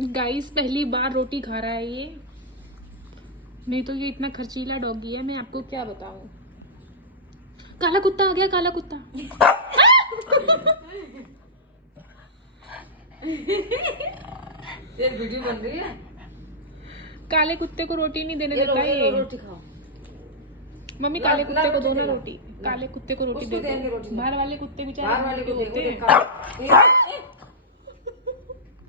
Guys पहली बार रोटी खा रहा है ये, नहीं तो ये इतना खर्चीला डॉगी है, मैं आपको क्या बताऊं। काला कुत्ता आ गया, काला कुत्ता। ये वीडियो बन रही है। काले कुत्ते को रोटी नहीं देने देता ये। रोटी खाओ मम्मी, काले कुत्ते को दो ना रोटी, काले कुत्ते को रोटी दे दो। बाहर वाले कुत्ते बेचारे बाहर वाले को होते हैं। देखो